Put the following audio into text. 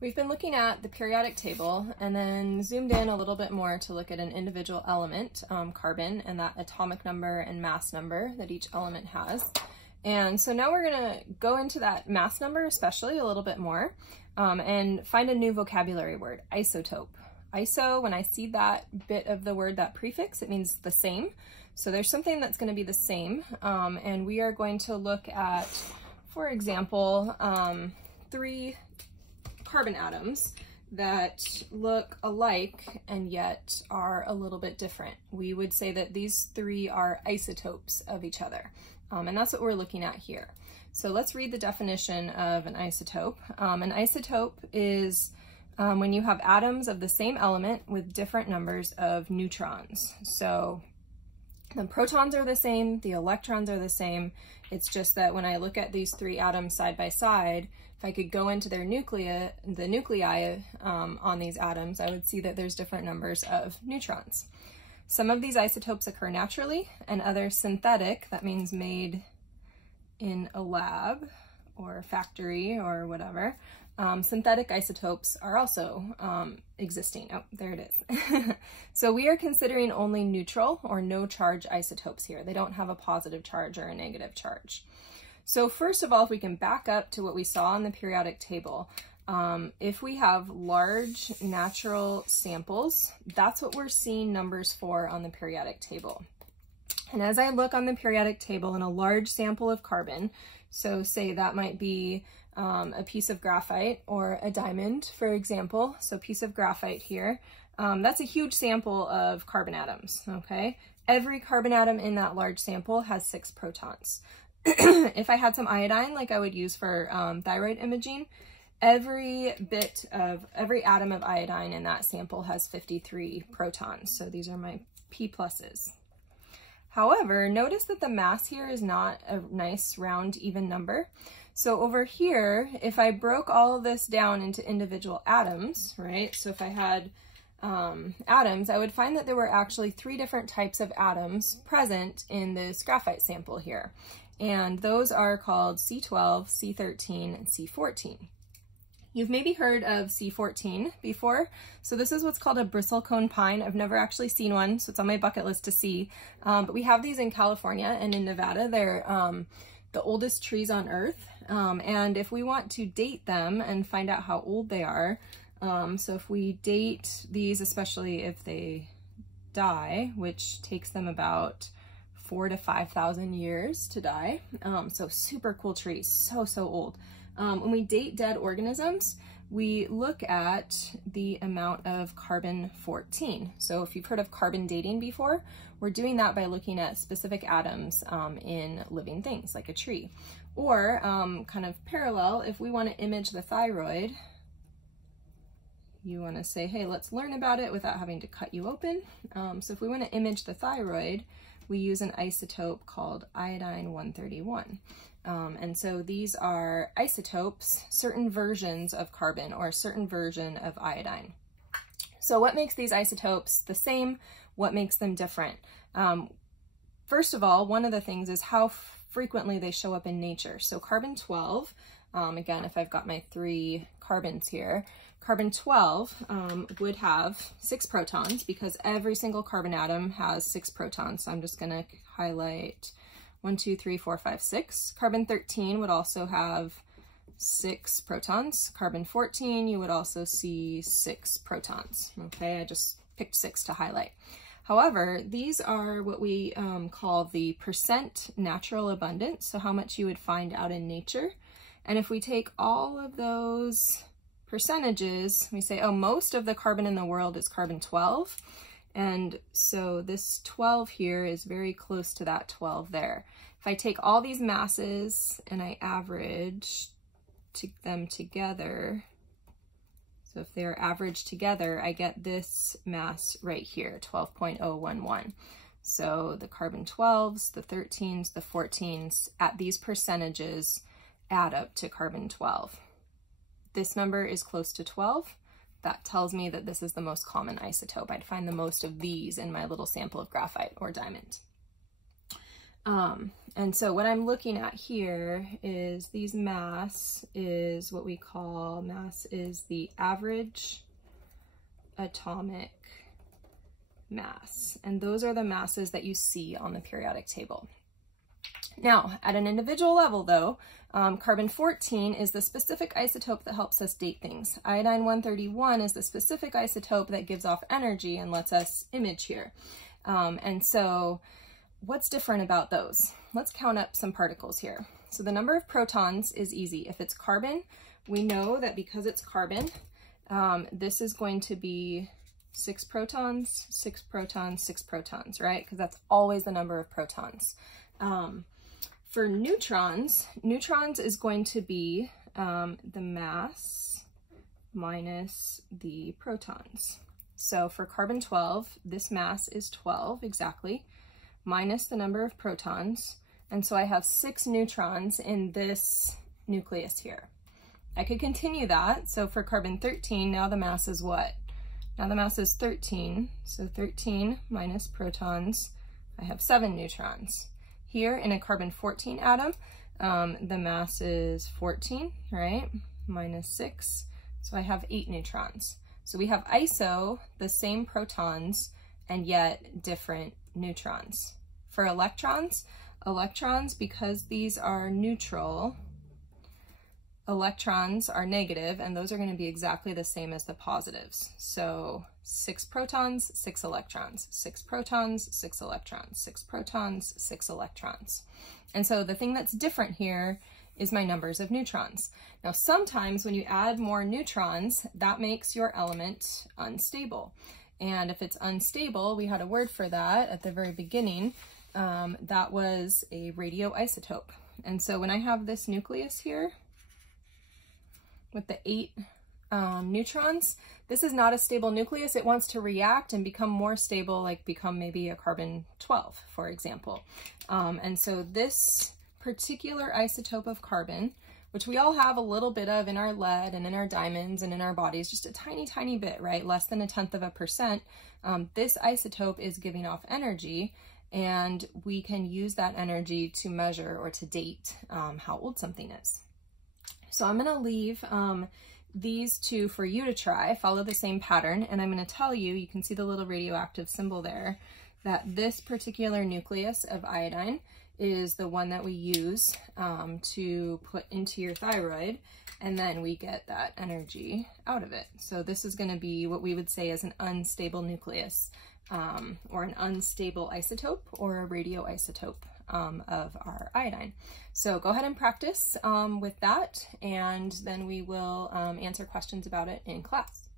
We've been looking at the periodic table and then zoomed in a little bit more to look at an individual element, carbon, and that atomic number and mass number that each element has. And so now we're going to go into that mass number especially a little bit more and find a new vocabulary word, isotope. Iso, when I see that bit of the word, that prefix, it means the same. So there's something that's going to be the same, and we are going to look at, for example, 3 carbon atoms that look alike and yet are a little bit different. We would say that these 3 are isotopes of each other, and that's what we're looking at here. So let's read the definition of an isotope. An isotope is when you have atoms of the same element with different numbers of neutrons. So the protons are the same, the electrons are the same. It's just that when I look at these 3 atoms side by side, if I could go into their nuclei on these atoms, I would see that there's different numbers of neutrons. Some of these isotopes occur naturally and others synthetic. That means made in a lab or factory or whatever. Synthetic isotopes are also existing. Oh, there it is. So we are considering only neutral or no charge isotopes here. They don't have a positive charge or a negative charge. So first of all, if we can back up to what we saw on the periodic table, if we have large natural samples, that's what we're seeing numbers for on the periodic table. And as I look on the periodic table in a large sample of carbon, so say that might be a piece of graphite or a diamond, for example. So a piece of graphite here, that's a huge sample of carbon atoms, okay? Every carbon atom in that large sample has 6 protons. If I had some iodine, like I would use for thyroid imaging, every atom of iodine in that sample has 53 protons. So these are my P pluses. However, notice that the mass here is not a nice round even number. So over here, if I broke all of this down into individual atoms, right? So if I had atoms, I would find that there were actually 3 different types of atoms present in this graphite sample here. And those are called C12, C13, and C14. You've maybe heard of C14 before. So this is what's called a bristlecone pine. I've never actually seen one, so it's on my bucket list to see. But we have these in California and in Nevada. They're the oldest trees on Earth. And if we want to date them and find out how old they are, so if we date these, especially if they die, which takes them about 4,000 to 5,000 years to die. So super cool trees, so old. When we date dead organisms, we look at the amount of carbon-14. So if you've heard of carbon dating before, we're doing that by looking at specific atoms in living things like a tree. Or kind of parallel, if we want to image the thyroid, you want to say, hey, let's learn about it without having to cut you open. So if we want to image the thyroid, we use an isotope called iodine-131. And so these are isotopes, certain versions of carbon or a certain version of iodine. So what makes these isotopes the same? What makes them different? First of all, one of the things is how frequently they show up in nature. So carbon-12, again, if I've got my 3 carbons here, carbon-12 would have 6 protons because every single carbon atom has 6 protons. So I'm just going to highlight 1, 2, 3, 4, 5, 6. Carbon-13 would also have 6 protons. Carbon-14, you would also see 6 protons. Okay, I just picked 6 to highlight. However, these are what we call the percent natural abundance, so how much you would find out in nature. And if we take all of those percentages, we say, oh, most of the carbon in the world is carbon-12. And so this 12 here is very close to that 12 there. If I take all these masses and I average them together, so if they're averaged together, I get this mass right here, 12.011. So the carbon-12s, the 13s, the 14s, at these percentages add up to carbon-12. This number is close to 12. That tells me that this is the most common isotope. I'd find the most of these in my little sample of graphite or diamond. And so what I'm looking at here is these mass is what we call, mass is the average atomic mass. And those are the masses that you see on the periodic table. Now, at an individual level though, carbon-14 is the specific isotope that helps us date things. Iodine-131 is the specific isotope that gives off energy and lets us image here. And so what's different about those? Let's count up some particles here. So the number of protons is easy. If it's carbon, we know that because it's carbon, this is going to be 6 protons, 6 protons, 6 protons, right? Because that's always the number of protons. For neutrons, neutrons is going to be the mass minus the protons. So for carbon-12, this mass is 12 exactly, minus the number of protons. And so I have 6 neutrons in this nucleus here. I could continue that. So for carbon-13, now the mass is what? Now the mass is 13. So 13 minus protons, I have 7 neutrons. Here in a carbon-14 atom, the mass is 14, right? Minus 6, so I have 8 neutrons. So we have iso, the same protons, and yet different neutrons. For electrons, because these are neutral, electrons are negative, and those are going to be exactly the same as the positives. So 6 protons, 6 electrons, 6 protons, 6 electrons, 6 protons, 6 electrons. And so the thing that's different here is my numbers of neutrons. Now sometimes when you add more neutrons, that makes your element unstable. And if it's unstable, we had a word for that at the very beginning, that was a radioisotope. And so when I have this nucleus here with the 8 neutrons, this is not a stable nucleus. It wants to react and become more stable, like become maybe a carbon-12, for example. And so this particular isotope of carbon, which we all have a little bit of in our lead and in our diamonds and in our bodies, just a tiny, tiny bit, right? Less than 0.1%. This isotope is giving off energy, and we can use that energy to measure or to date how old something is. So I'm going to leave these two for you to try, follow the same pattern, and I'm going to tell you, you can see the little radioactive symbol there, that this particular nucleus of iodine is the one that we use to put into your thyroid, and then we get that energy out of it. So this is going to be what we would say is an unstable nucleus, or an unstable isotope, or a radioisotope of our iodine. So go ahead and practice with that, and then we will answer questions about it in class.